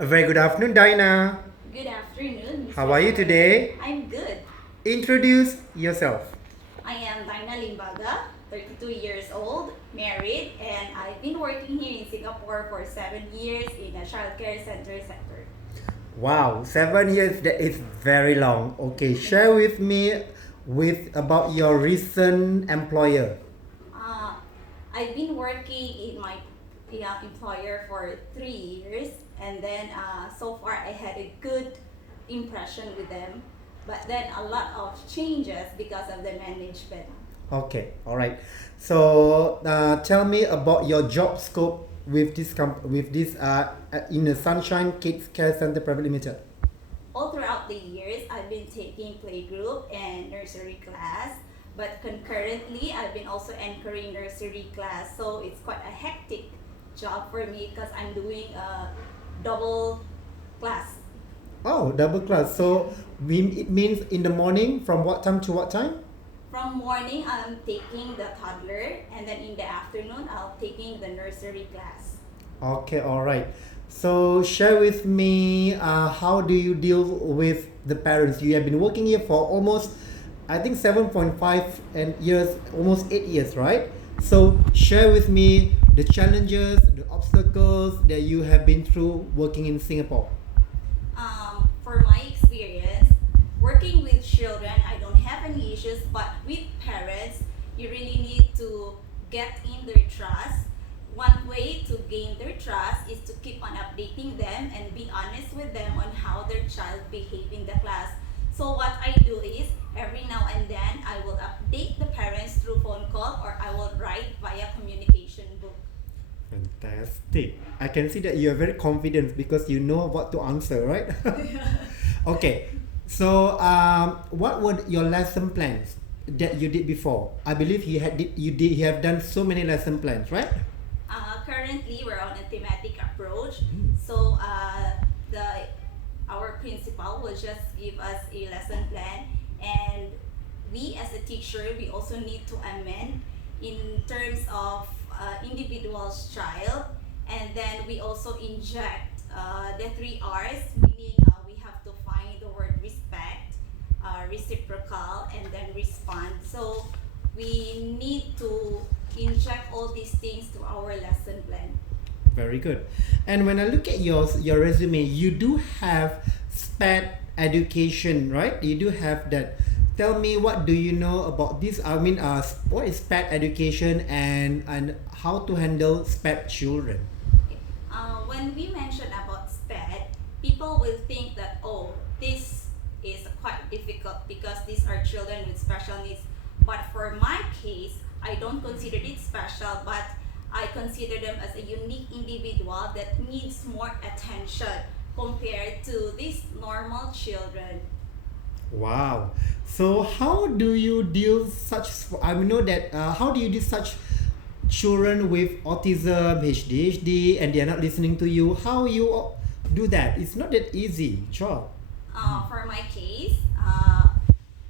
A very good afternoon, Dyna. Good afternoon, How Mr. are you Samuel. today? I'm good. Introduce yourself. I am Dyna Limbaga, 32 years old, married, and I've been working here in Singapore for 7 years in a childcare center sector. Wow, 7 years, that is very long. Okay, share with me with about your recent employer. Uh, I've been working in my employer for 3 years, and then so far I had a good impression with them, but then a lot of changes because of the management. Okay, all right. So tell me about your job scope with this in the Sunshine Kids Care Center Private Limited. All throughout the years, I've been taking playgroup and nursery class, but concurrently, I've been also anchoring nursery class. So it's quite a hectic job for me because I'm doing a double class. Oh, double class. So it means in the morning from what time to what time? From morning, I'm taking the toddler, and then in the afternoon, I'll taking the nursery class. Okay, all right. So share with me how do you deal with the parents? You have been working here for almost, I think 7.5 and years, almost 8 years, right? So share with me the challenges, the obstacles that you have been through working in Singapore. For my experience, working with children, I don't have any issues, but with parents, you really need to get in their trust. One way to gain their trust is to keep on updating them and be honest with them on how their child behave in the class. So what I do is every now and then I will update the parents through phone call or I will write via communication book. Fantastic. I can see that you are very confident because you know what to answer, right? Okay. So, what were your lesson plans that you did before? I believe you have done so many lesson plans, right? Currently, we're on a thematic approach. Mm. So the our principal will just give us a lesson plan, and we as a teacher we also need to amend in terms of individual's child, and then we also inject the 3 R's, meaning we have to find the word respect, reciprocal, and then respond. So we need to inject all these things to our lesson plan. Very good. And when I look at your resume, you do have SPED education, right? You do have that. Tell me, what do you know about this? I mean, what is SPED education and how to handle SPED children? Okay. When we mention about SPED, people will think that, oh, this is quite difficult because these are children with special needs. But for my case, I don't consider it special, but I consider them as a unique individual that needs more attention compared to these normal children. Wow. So how do you deal such? I know that. How do you deal such children with autism, ADHD, and they are not listening to you? How you do that? It's not that easy job. For my case,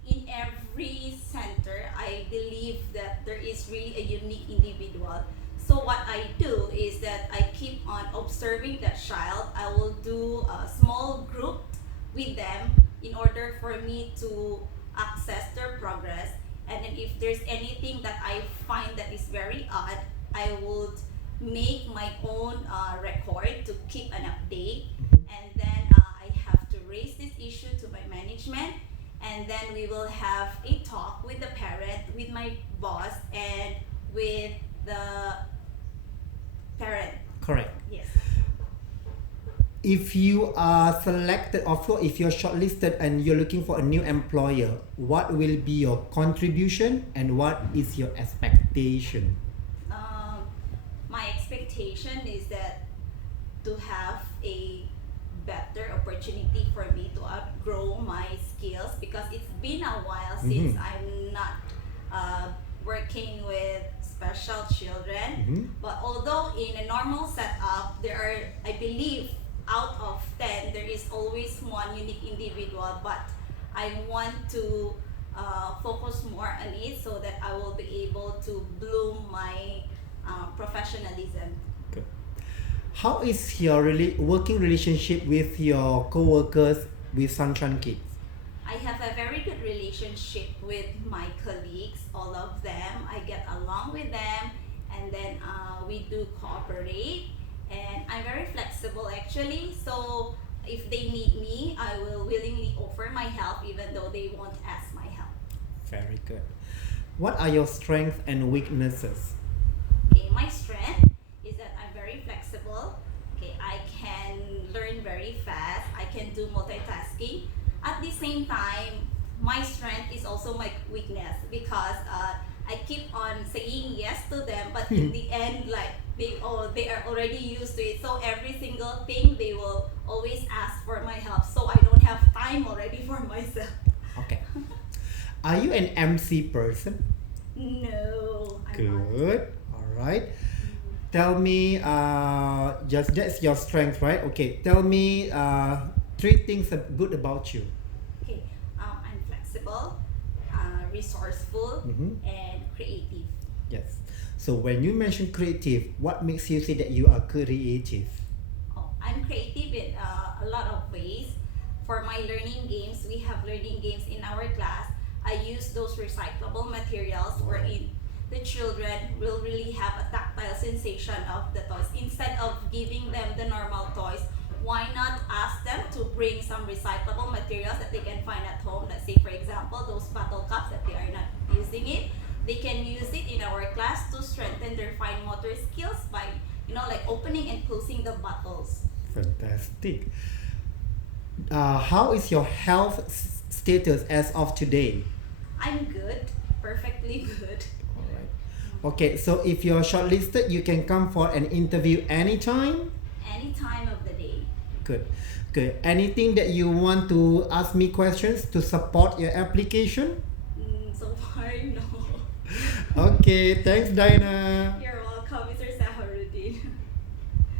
in every center, I believe that there is really a unique individual. So what I do is that I keep on observing that child. I will do a small group with them in order for me to access their progress. And then if there's anything that I find that is very odd, I would make my own record to keep an update. And then I have to raise this issue to my management. And then we will have a talk with the parent, with my boss, and with the parent. Correct. Yes. If you are selected, of course, if you're shortlisted and you're looking for a new employer, what will be your contribution and what is your expectation? Um, my expectation is that to have a better opportunity for me to outgrow my skills because it's been a while since Mhm. I'm not working with special children. Mhm. But although in a normal setup, there are, I believe, out of 10, there is always one unique individual, but I want to focus more on it so that I will be able to bloom my professionalism. How is your working relationship with your co-workers with Sunshine Kids? I have a very good relationship with my colleagues, all of them. I get along with them, and then we do cooperate. And I'm very flexible actually. So if they need me, I will willingly offer my help, even though they won't ask my help. Very good. What are your strengths and weaknesses? Okay, my strength is that I'm very flexible. Okay, I can learn very fast. I can do multitasking. At the same time, my strength is also my weakness because I keep on saying yes to them, but in the end, like they are already used to it. So every single thing they will always ask for my help. So I don't have time already for myself. Okay. Are you an MC person? No, I'm not. Good. All right. Tell me, just that's your strength, right? Okay. Tell me, three things good about you. Okay, I'm flexible, resourceful, Mm-hmm. and creative. Yes. So when you mention creative, what makes you say that you are creative? Oh, I'm creative in a lot of ways. For my learning games, we have learning games in our class. I use those recyclable materials Wow. wherein the children will really have a tactile sensation of the toys. Instead of giving them the normal toys, why not ask them to bring some recyclable materials that they can find at home? Let's say, for example, those bottle cups that they are not using it. They can use it in our class to strengthen their fine motor skills by, like opening and closing the bottles. Fantastic. How is your health status as of today? I'm good, perfectly good. All right. Okay, so if you're shortlisted, you can come for an interview anytime. Any time of the day. Good. Good. Anything that you want to ask me questions to support your application? So far, no. Okay, thanks, Dyna. You're